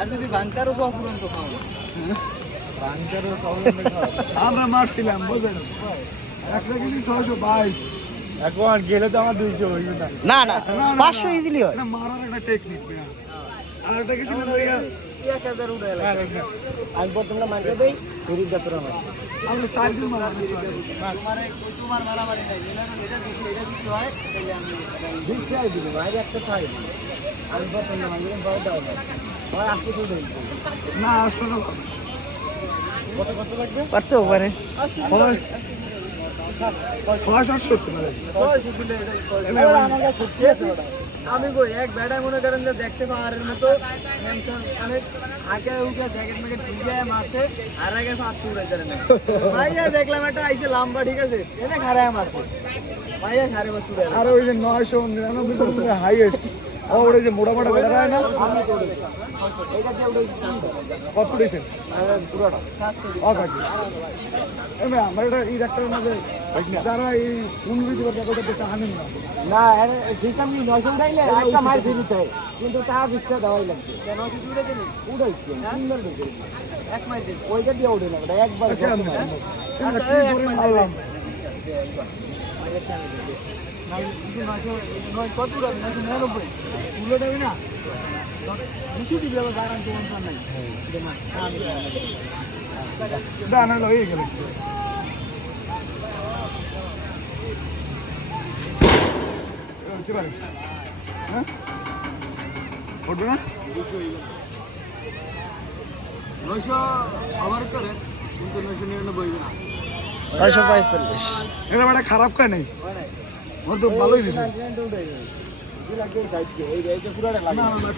আর যদি বাংকারও সব পুরন্ত খাও বাংকারও সব আমরা মারছিলাম বুঝলেন একটা কেজি 622 এখন গেলে তো আমার 200 হইবে না না না 500 ইজিলি হয় না মারার একটা টেকনিক ভাইয়া আর একটা গেছিলাম ভাইয়া 1000 উড়াই লাগে আমি প্রথমে মারতে দেই ফেরি যাত্রা মার আমরা 4 দিন মারা তোমার মারামারি নাই এটা দিতে হয় তাহলে আমি 20 টাকা দিব ভাই একটা খাই আমি প্রথমে মারলে বড় দাও ভাই আসতে তো দেই না আসলে না কত লাগবে পারতেও পারে 670 পারে 600 দিলে এটা আমার কাছে সত্যি আছে ওটা আমি কই এক ব্যাটায় মনে করেন যে দেখতে পাওয়ার মতো স্যামসাং অনেক আগে উঠে জ্যাকেট ম্যাকেট ঢুকে মারছে আর আগে 500 উড়াই ধরে না ভাইয়া দেখলাম একটা আইছে লম্বা ঠিক আছে এনে খারায় মারছে ভাইয়া খারে মারছে আর ওই যে 999 হাইয়েস্ট ওরে যে মোটা মোটা বেড়া হয় না এটা দিয়ে উড়াই কত উঠেছেন পুরোটা 700 ও কাকি এমে আমরা এটা এই ডাক্তারের মাঝে যারা এই উন্নতি করতে করতে টানেন না না আরে সেটা আমি 900 উড়াইলে একটা মার ফেলিতে কিন্তু তা 20 টাকা দেওয়াই লাগবে 900 উড়াই দিলি উড়াইছি তিনবার দিছি এক মার দিন ওইটা দিয়ে উড়ে না ওটা একবার আচ্ছা এই করে মারলাম কত উড়াবি 999 উড়াবি না কিছু দিবি আবার দাঁড়ান তোমার নাই দানা লয়ে গেল উঠতে পারে হ্যাঁ উঠবে না 900 আমার করে কিন্তু 999 না 645 এটা বড় খারাপ কাজ নেই ওর তো ভালোই দিছে এই লাগে সাইড এই পুরোটা লাগে না না